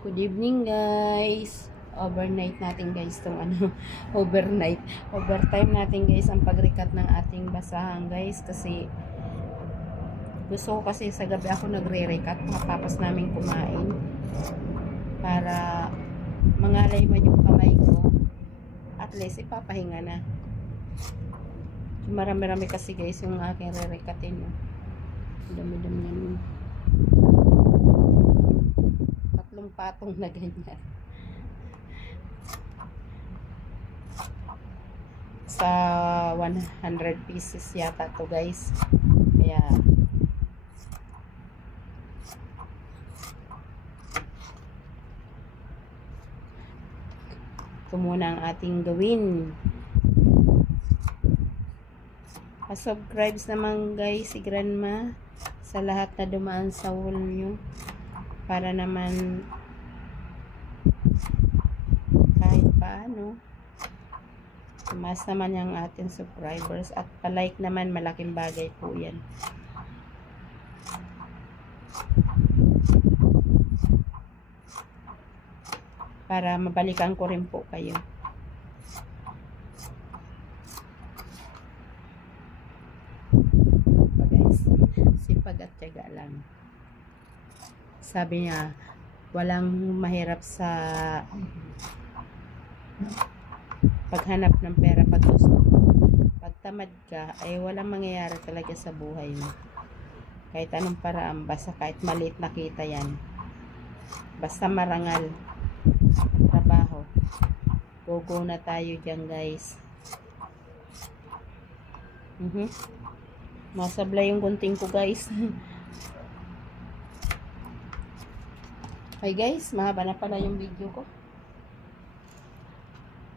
Good evening guys. Overnight natin guys tong overtime natin guys ang pagrikat ng ating basahan guys kasi gusto ko kasi sa gabi ako nagre-rekat matapos namin kumain para mangalay man yung kamay ko, at least ipapahinga na. Marami-rami kasi guys yung aking re-rekatin, dami-dami yan, tatlong patong na ganyan sa 100 pieces yata to guys. Kaya ito muna ang ating gawin. Pa-subscribes naman guys si Grandma sa lahat na dumaan sa wall nyo para naman kahit paano mas naman yung ating subscribers, at pa-like naman, malaking bagay po yan. Para mabalikan ko rin po kayo. Guys, sipag at tiyaga lang. Sabi niya, walang mahirap sa paghanap ng pera pag gusto. Pag tamad ka, ay walang mangyayari talaga sa buhay mo. Kahit anong paraan, basta kahit maliit na kita yan. Basta marangal ang trabaho. Go na tayo dyan guys. Masablay yung gunting ko guys. Hi guys, mahaba na pala yung video ko.